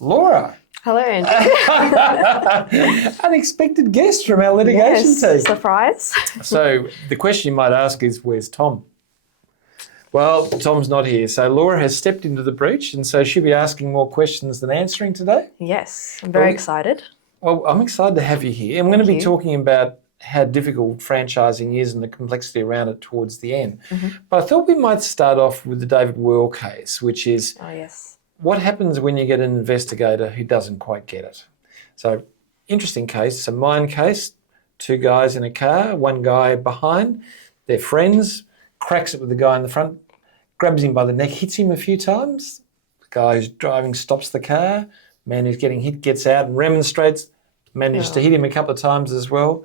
Laura. Hello, Andrew. Unexpected guest from our litigation team. Surprise. So the question you might ask is, where's Tom? Well, Tom's not here. So Laura has stepped into the breach, and so she'll be asking more questions than answering today. Yes, I'm very excited. Well, I'm excited to have you here. I'm going to be talking about how difficult franchising is and the complexity around it towards the end. But I thought we might start off with the David Whirl case, which is what happens when you get an investigator who doesn't quite get it. So, interesting case. It's a mine case, two guys in a car, one guy behind, they're friends, cracks it with the guy in the front, grabs him by the neck, hits him a few times. The guy who's driving stops the car, man who's getting hit gets out and remonstrates, managed to hit him a couple of times as well.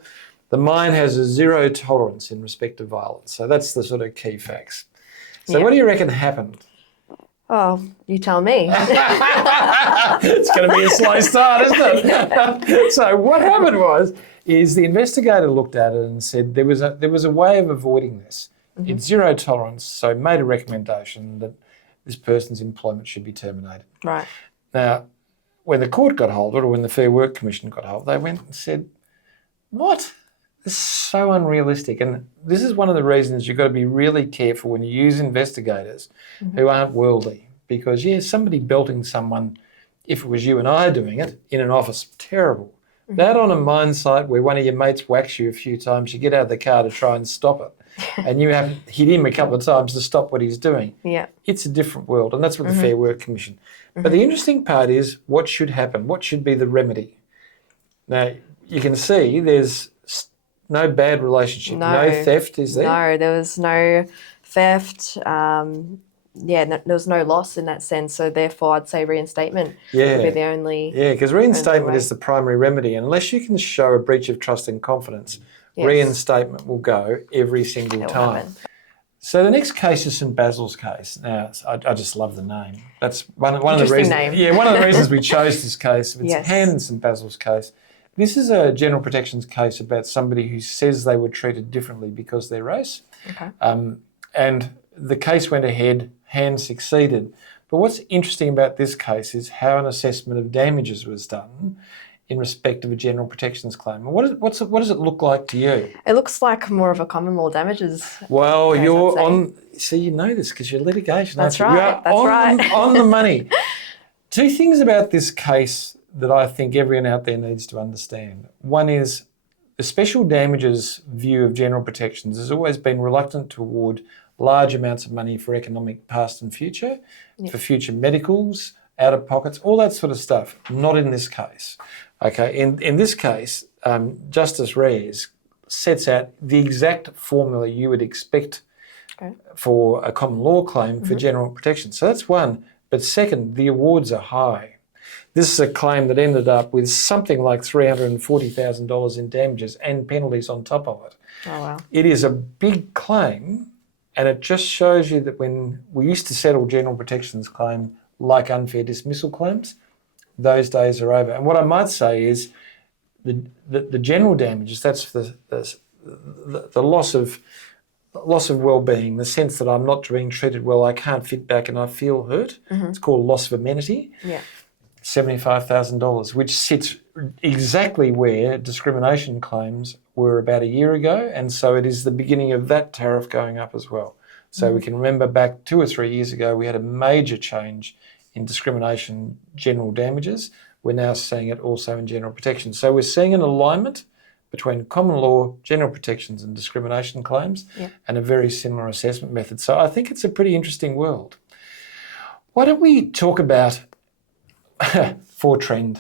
The mine has a zero tolerance in respect of violence. So that's the sort of key facts. So what do you reckon happened? Oh, you tell me. It's going to be a slow start, isn't it? So what happened is the investigator looked at it and said there was a way of avoiding this. It's zero tolerance, so made a recommendation that this person's employment should be terminated. Right. Now, when the court got hold of it, or when the Fair Work Commission got hold, they went and said, what? This is so unrealistic. And this is one of the reasons you've got to be really careful when you use investigators who aren't worldly. Because, somebody belting someone, if it was you and I doing it, in an office, terrible. That on a mine site where one of your mates whacks you a few times, you get out of the car to try and stop it. And you have hit him a couple of times to stop what he's doing. Yeah. It's a different world, and that's what the Fair Work Commission. But the interesting part is what should happen? What should be the remedy? Now, you can see there's no bad relationship, no theft, is there? No, there was no theft. There was no loss in that sense. So therefore, I'd say reinstatement would be the only. Yeah, because reinstatement is the primary remedy. Unless you can show a breach of trust and confidence, reinstatement will go every single time. So the next case is St Basil's case. Now, I just love the name. That's one of the reasons. Name. Yeah, one of the reasons we chose this case. It's Han and St Basil's case. This is a general protections case about somebody who says they were treated differently because of their race. Okay. And the case went ahead, Han succeeded. But what's interesting about this case is how an assessment of damages was done in respect of a general protections claim. What does it look like to you? It looks like more of a common law damages. Well, you're on, see, you know this because you're litigation. That's right, that's right. On the money. Two things about this case that I think everyone out there needs to understand. One is the special damages view of general protections has always been reluctant to award large amounts of money for economic past and future, for future medicals, out-of-pockets, all that sort of stuff. Not in this case. Okay, in this case, Justice Reyes sets out the exact formula you would expect for a common law claim for general protection. So that's one. But second, the awards are high. This is a claim that ended up with something like $340,000 in damages and penalties on top of it. Oh, wow. It is a big claim, and it just shows you that when we used to settle general protections claim like unfair dismissal claims, those days are over. And what I might say is the general damages, that's the loss of well-being, the sense that I'm not being treated well, I can't fit back and I feel hurt. It's called loss of amenity. Yeah. $75,000, which sits exactly where discrimination claims were about a year ago, and so it is the beginning of that tariff going up as well. So we can remember back 2 or 3 years ago, we had a major change in discrimination general damages. We're now seeing it also in general protection. So we're seeing an alignment between common law, general protections and discrimination claims and a very similar assessment method. So I think it's a pretty interesting world. Why don't we talk about Fortrend?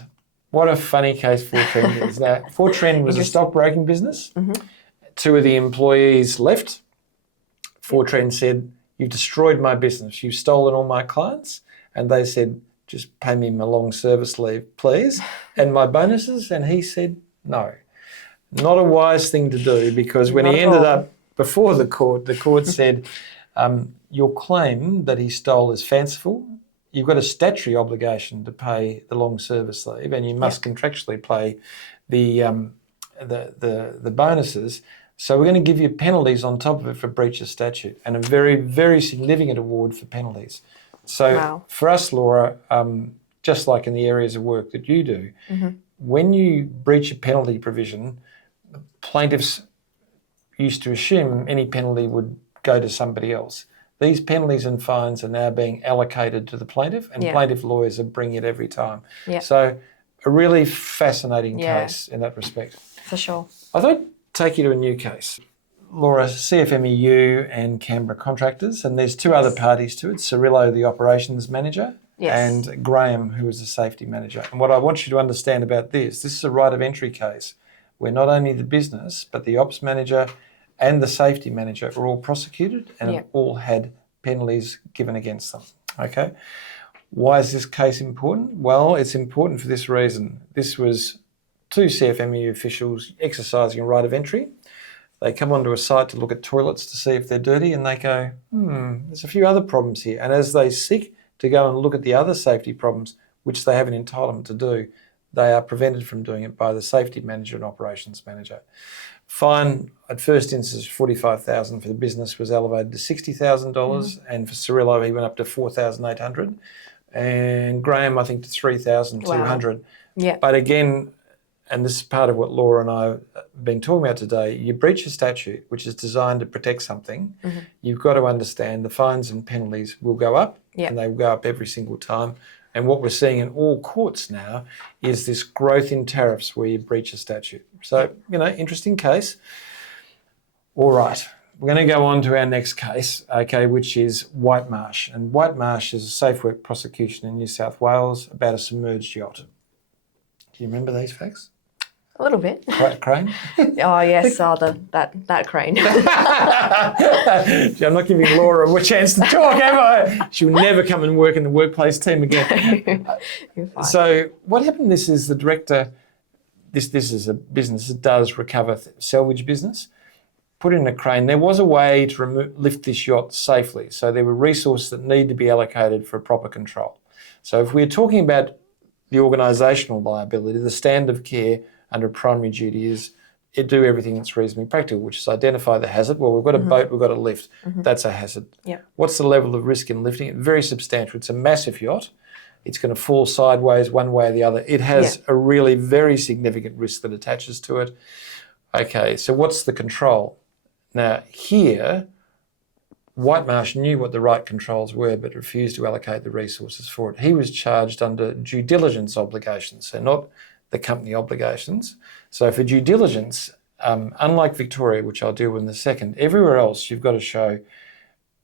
What a funny case Fortrend is. Now, Fortrend was a stockbroking business. 2 of the employees left. Fortrend said, "You've destroyed my business. You've stolen all my clients." And they said, "Just pay me my long service leave, please, and my bonuses." And he said, no. Not a wise thing to do, because when he ended up before the court said, your claim that he stole is fanciful. You've got a statutory obligation to pay the long service leave, and you must contractually pay the bonuses. So we're going to give you penalties on top of it for breach of statute, and a very, very significant award for penalties. So for us, Laura, just like in the areas of work that you do, when you breach a penalty provision, plaintiffs used to assume any penalty would go to somebody else. These penalties and fines are now being allocated to the plaintiff, and plaintiff lawyers are bringing it every time. So a really fascinating case in that respect. For sure. I thought I'd take you to a new case. Laura, CFMEU and Canberra Contractors, and there's two other parties to it, Cirillo, the operations manager, and Graham, who is the safety manager. And what I want you to understand about this is a right of entry case where not only the business, but the ops manager and the safety manager are all prosecuted and have all had penalties given against them. Okay? Why is this case important? Well, it's important for this reason. This was two CFMEU officials exercising a right of entry. They come onto a site to look at toilets to see if they're dirty, and they go, there's a few other problems here. And as they seek to go and look at the other safety problems, which they have an entitlement to do, they are prevented from doing it by the safety manager and operations manager. Fine, at first instance, $45,000 for the business was elevated to $60,000, and for Cirillo, he went up to $4,800, and Graham, I think, to $3,200. Wow. Yeah. But again, and this is part of what Laura and I have been talking about today, you breach a statute which is designed to protect something, you've got to understand the fines and penalties will go up, and they will go up every single time. And what we're seeing in all courts now is this growth in tariffs where you breach a statute. So, interesting case. All right, we're going to go on to our next case, okay, which is Whitemarsh. And Whitemarsh is a safe work prosecution in New South Wales about a submerged yacht. Do you remember these facts? A little bit. Crane? Oh, yes, that crane. I'm not giving Laura a chance to talk, am I? She'll never come and work in the workplace team again. You're fine. So what happened, this is the director, this is a business that does recover salvage business, put in a crane. There was a way to lift this yacht safely. So there were resources that need to be allocated for proper control. So if we're talking about the organisational liability, the standard of care under primary duty is do everything that's reasonably practical, which is identify the hazard. Well, we've got a boat, we've got a lift. That's a hazard. What's the level of risk in lifting it? Very substantial. It's a massive yacht. It's going to fall sideways one way or the other. It has a really very significant risk that attaches to it. Okay, so what's the control? Now, here, Whitemarsh knew what the right controls were but refused to allocate the resources for it. He was charged under due diligence obligations, so not the company obligations. So for due diligence, unlike Victoria, which I'll deal with in a second, everywhere else you've got to show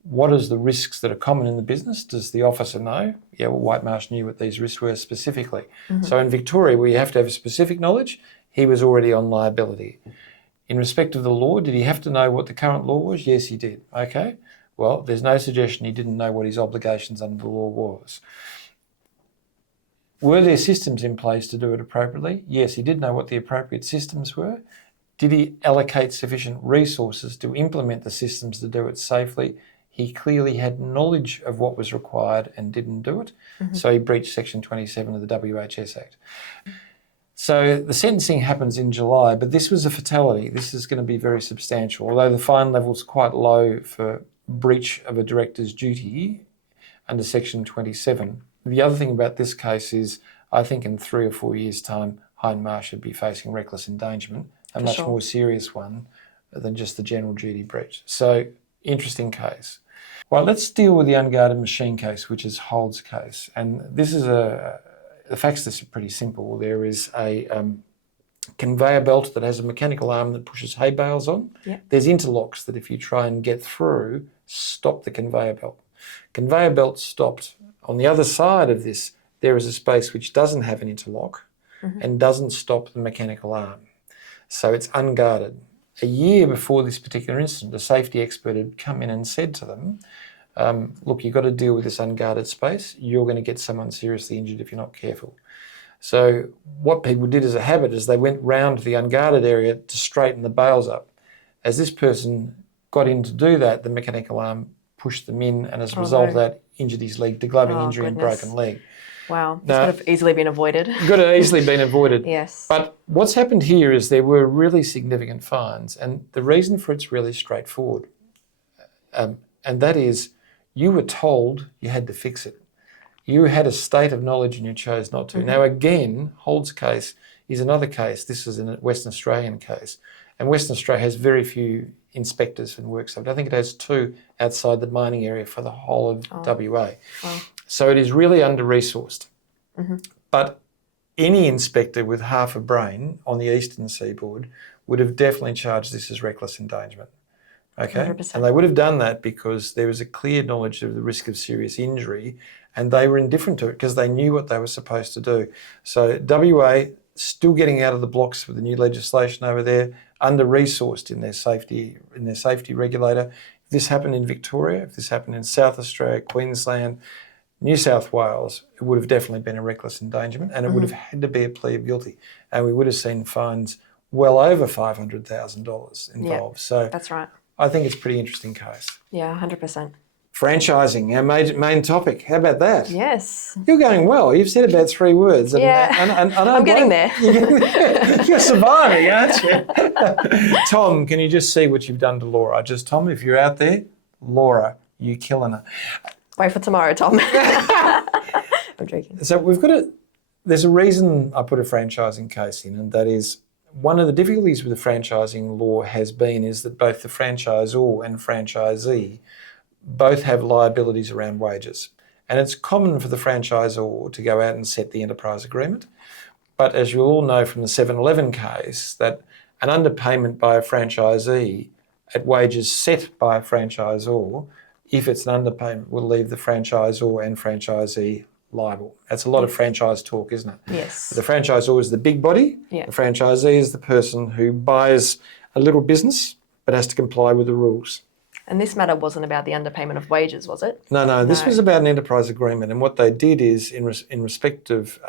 what is the risks that are common in the business. Does the officer know? Yeah, well, Whitemarsh knew what these risks were specifically. So in Victoria, where you have to have specific knowledge, he was already on liability. In respect of the law, did he have to know what the current law was? Yes, he did. Okay. Well, there's no suggestion he didn't know what his obligations under the law was. Were there systems in place to do it appropriately? Yes, he did know what the appropriate systems were. Did he allocate sufficient resources to implement the systems to do it safely? He clearly had knowledge of what was required and didn't do it. So he breached Section 27 of the WHS Act. So the sentencing happens in July, but this was a fatality. This is going to be very substantial. Although the fine level's quite low for breach of a director's duty under Section 27. The other thing about this case is I think in 3 or 4 years' time, Whitemarsh should be facing reckless endangerment, a much more serious one than just the general duty breach. So, interesting case. Well, let's deal with the unguarded machine case, which is Hold's case. And this is the facts are pretty simple. There is a conveyor belt that has a mechanical arm that pushes hay bales on. There's interlocks that if you try and get through, stop the conveyor belt. Conveyor belt stopped. On the other side of this, there is a space which doesn't have an interlock and doesn't stop the mechanical arm. So it's unguarded. A year before this particular incident, a safety expert had come in and said to them, look, you've got to deal with this unguarded space. You're going to get someone seriously injured if you're not careful. So what people did as a habit is they went round the unguarded area to straighten the bales up. As this person got in to do that, the mechanical arm pushed them in, and as a result of that, injured his leg, degloving injury and broken leg. Wow, this could have easily been avoided. Could have easily been avoided. Yes. But what's happened here is there were really significant fines, and the reason for it's really straightforward. And that is, you were told you had to fix it. You had a state of knowledge and you chose not to. Now, again, Hold's case is another case. This is a Western Australian case. And Western Australia has very few inspectors and work sites. I think it has 2 outside the mining area for the whole of WA. Oh. So it is really under-resourced. But any inspector with half a brain on the eastern seaboard would have definitely charged this as reckless endangerment. Okay? 100%. And they would have done that because there was a clear knowledge of the risk of serious injury and they were indifferent to it because they knew what they were supposed to do. So WA still getting out of the blocks with the new legislation over there, under-resourced in their safety regulator. If this happened in Victoria, if this happened in South Australia, Queensland, New South Wales, it would have definitely been a reckless endangerment and it would have had to be a plea of guilty. And we would have seen fines well over $500,000 involved. Yeah, so that's right. I think it's a pretty interesting case. Yeah, 100%. Franchising, our main topic. How about that? Yes. You're going well. You've said about 3 words. Yeah, I'm getting there. You're surviving, aren't you? Tom, can you just see what you've done to Laura? Tom, if you're out there, Laura, you're killing her. Wait for tomorrow, Tom. I'm joking. So there's a reason I put a franchising case in, and that is one of the difficulties with the franchising law is that both the franchisor and franchisee both have liabilities around wages. And it's common for the franchisor to go out and set the enterprise agreement. But as you all know from the 7-Eleven case, that an underpayment by a franchisee at wages set by a franchisor, if it's an underpayment, will leave the franchisor and franchisee liable. That's a lot of franchise talk, isn't it? Yes. The franchisor is the big body. Yeah. The franchisee is the person who buys a little business but has to comply with the rules. And this matter wasn't about the underpayment of wages, was it? No. This was about an enterprise agreement. And what they did is, in respect of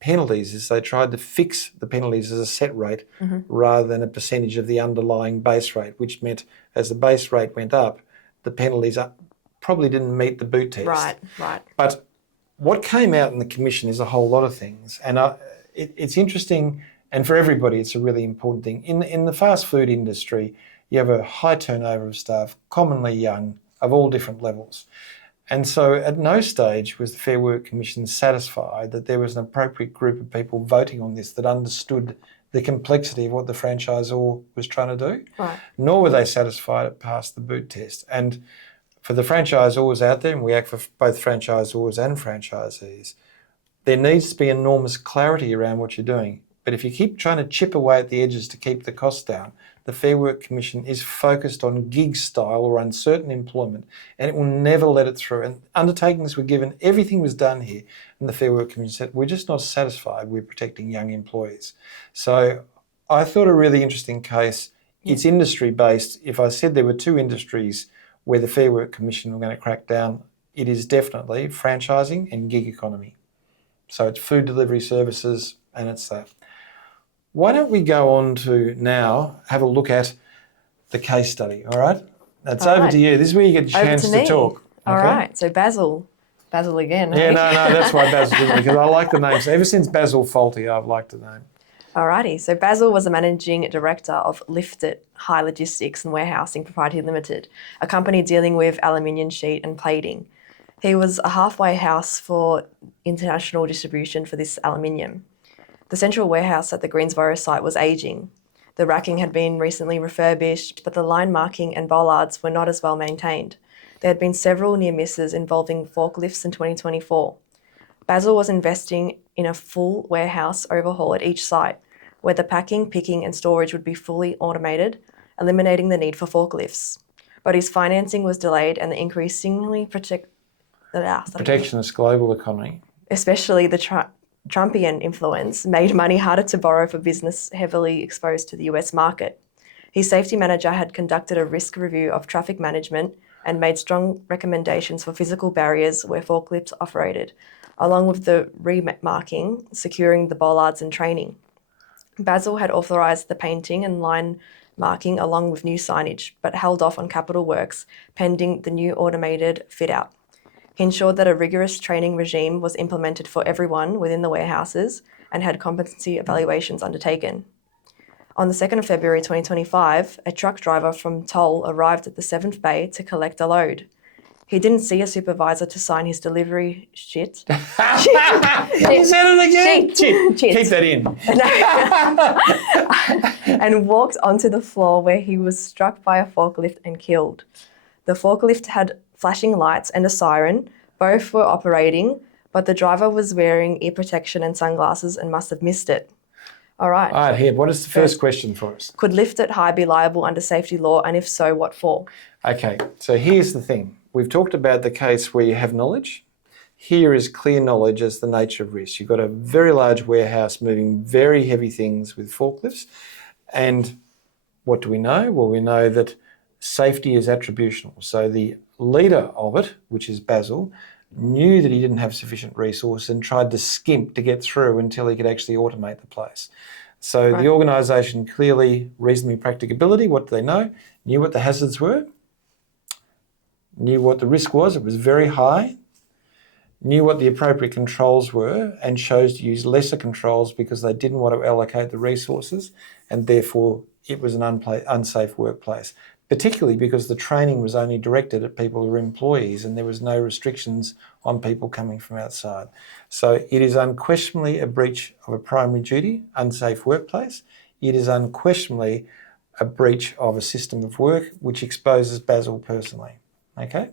penalties, is they tried to fix the penalties as a set rate rather than a percentage of the underlying base rate, which meant as the base rate went up, the penalties probably didn't meet the boot test. Right. But what came out in the commission is a whole lot of things. And it's interesting, and for everybody, it's a really important thing. In the fast food industry, you have a high turnover of staff, commonly young, of all different levels. And so at no stage was the Fair Work Commission satisfied that there was an appropriate group of people voting on this that understood the complexity of what the franchisor was trying to do. Right. Nor were they satisfied it passed the boot test. And for the franchisors out there, and we act for both franchisors and franchisees, there needs to be enormous clarity around what you're doing. But if you keep trying to chip away at the edges to keep the costs down, the Fair Work Commission is focused on gig style or uncertain employment, and it will never let it through. And undertakings were given, everything was done here, and the Fair Work Commission said, we're just not satisfied with protecting young employees. So I thought a really interesting case. It's industry-based. If I said there were 2 industries where the Fair Work Commission were going to crack down, it is definitely franchising and gig economy. So it's food delivery services, and it's that. Why don't we go on to now have a look at the case study, all right? That's over to you. This is where you get a chance to talk. All right, so Basil again. Yeah, no, that's why Basil did it, because I like the name. So ever since Basil Faulty, I've liked the name. Alrighty, so Basil was the managing director of Lifted High Logistics and Warehousing Proprietary Limited, a company dealing with aluminium sheet and plating. He was a halfway house for international distribution for this aluminium. The central warehouse at the Greensboro site was ageing. The racking had been recently refurbished, but the line marking and bollards were not as well maintained. There had been several near misses involving forklifts in 2024. Basil was investing in a full warehouse overhaul at each site, where the packing, picking and storage would be fully automated, eliminating the need for forklifts. But his financing was delayed and the increasingly protectionist global economy, especially the Trumpian influence, made money harder to borrow for business heavily exposed to the US market. His safety manager had conducted a risk review of traffic management and made strong recommendations for physical barriers where forklifts operated, along with the remarking, securing the bollards and training. Basil had authorised the painting and line marking along with new signage, but held off on capital works pending the new automated fit-out. He ensured that a rigorous training regime was implemented for everyone within the warehouses and had competency evaluations undertaken. On the 2nd of February 2025, a truck driver from Toll arrived at the 7th Bay to collect a load. He didn't see a supervisor to sign his delivery shit. You said it again? Shit. Keep that in. And walked onto the floor where he was struck by a forklift and killed. The forklift had flashing lights and a siren. Both were operating, but the driver was wearing ear protection and sunglasses and must have missed it. All right. All right, here. What is the first question for us? Could lift it high be liable under safety law, and if so, what for? Okay, so here's the thing. We've talked about the case where you have knowledge. Here is clear knowledge as the nature of risk. You've got a very large warehouse moving very heavy things with forklifts. And what do we know? Well, we know that safety is attributional. So the leader of it, which is Basil, knew that he didn't have sufficient resource and tried to skimp to get through until he could actually automate the place. So the organisation clearly, reasonably practicability, what do they know? Knew what the hazards were, knew what the risk was, it was very high, knew what the appropriate controls were and chose to use lesser controls because they didn't want to allocate the resources and therefore it was an unsafe workplace, particularly because the training was only directed at people who were employees and there was no restrictions on people coming from outside. So it is unquestionably a breach of a primary duty, unsafe workplace. It is unquestionably a breach of a system of work which exposes Basil personally. Okay?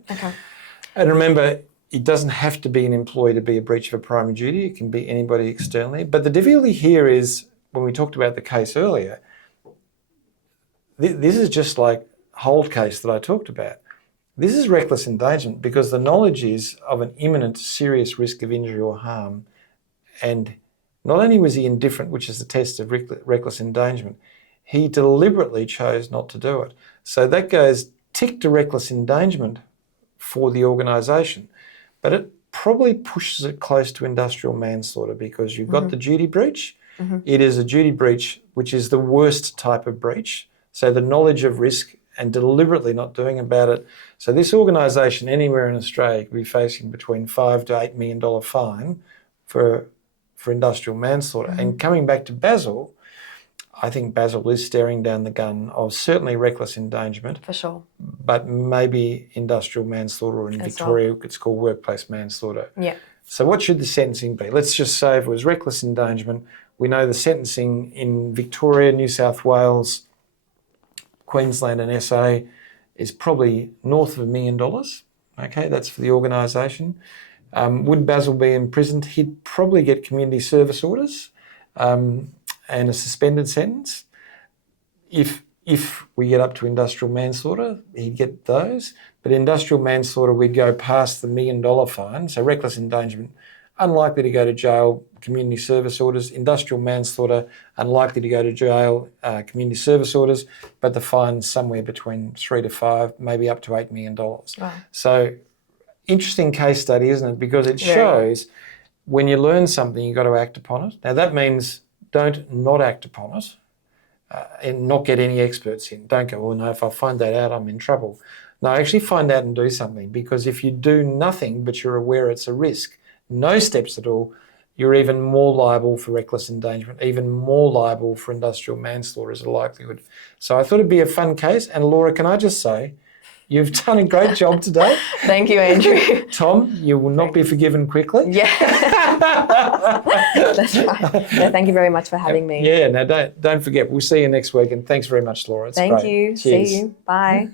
And remember, it doesn't have to be an employee to be a breach of a primary duty. It can be anybody externally. But the difficulty here is, when we talked about the case earlier, this is just like Hold case that I talked about. This is reckless endangerment because the knowledge is of an imminent serious risk of injury or harm. And not only was he indifferent, which is the test of reckless endangerment, he deliberately chose not to do it. So that goes tick to reckless endangerment for the organisation, but it probably pushes it close to industrial manslaughter because you've got the duty breach. It is a duty breach which is the worst type of breach. So the knowledge of risk and deliberately not doing about it. So this organisation anywhere in Australia could be facing between $5 to $8 million fine for industrial manslaughter. And coming back to Basil, I think Basil is staring down the gun of certainly reckless endangerment. For sure. But maybe industrial manslaughter, or in Victoria it's called workplace manslaughter. Yeah. So what should the sentencing be? Let's just say if it was reckless endangerment, we know the sentencing in Victoria, New South Wales, Queensland and SA is probably north of $1 million. Okay, that's for the organisation. Would Basil be imprisoned? He'd probably get community service orders and a suspended sentence. If we get up to industrial manslaughter, he'd get those. But industrial manslaughter, we'd go past the $1 million fine. So reckless endangerment, unlikely to go to jail, community service orders. Industrial manslaughter, unlikely to go to jail, community service orders, but the fine's somewhere between 3 to 5, maybe up to $8 million. Wow. So interesting case study, isn't it? Because it shows when you learn something, you've got to act upon it. Now that means don't not act upon it and not get any experts in. Don't go, oh no, if I find that out, I'm in trouble. No, actually find out and do something, because if you do nothing but you're aware it's a risk, no steps at all, you're even more liable for reckless endangerment, even more liable for industrial manslaughter as a likelihood. So I thought it'd be a fun case. And Laura, can I just say, you've done a great job today. Thank you, Andrew. Tom, you will not be forgiven quickly. Yeah. That's right. No, thank you very much for having me. Yeah, now don't forget, we'll see you next week. And thanks very much, Laura. It's Thank great. you. Cheers. See you. Bye.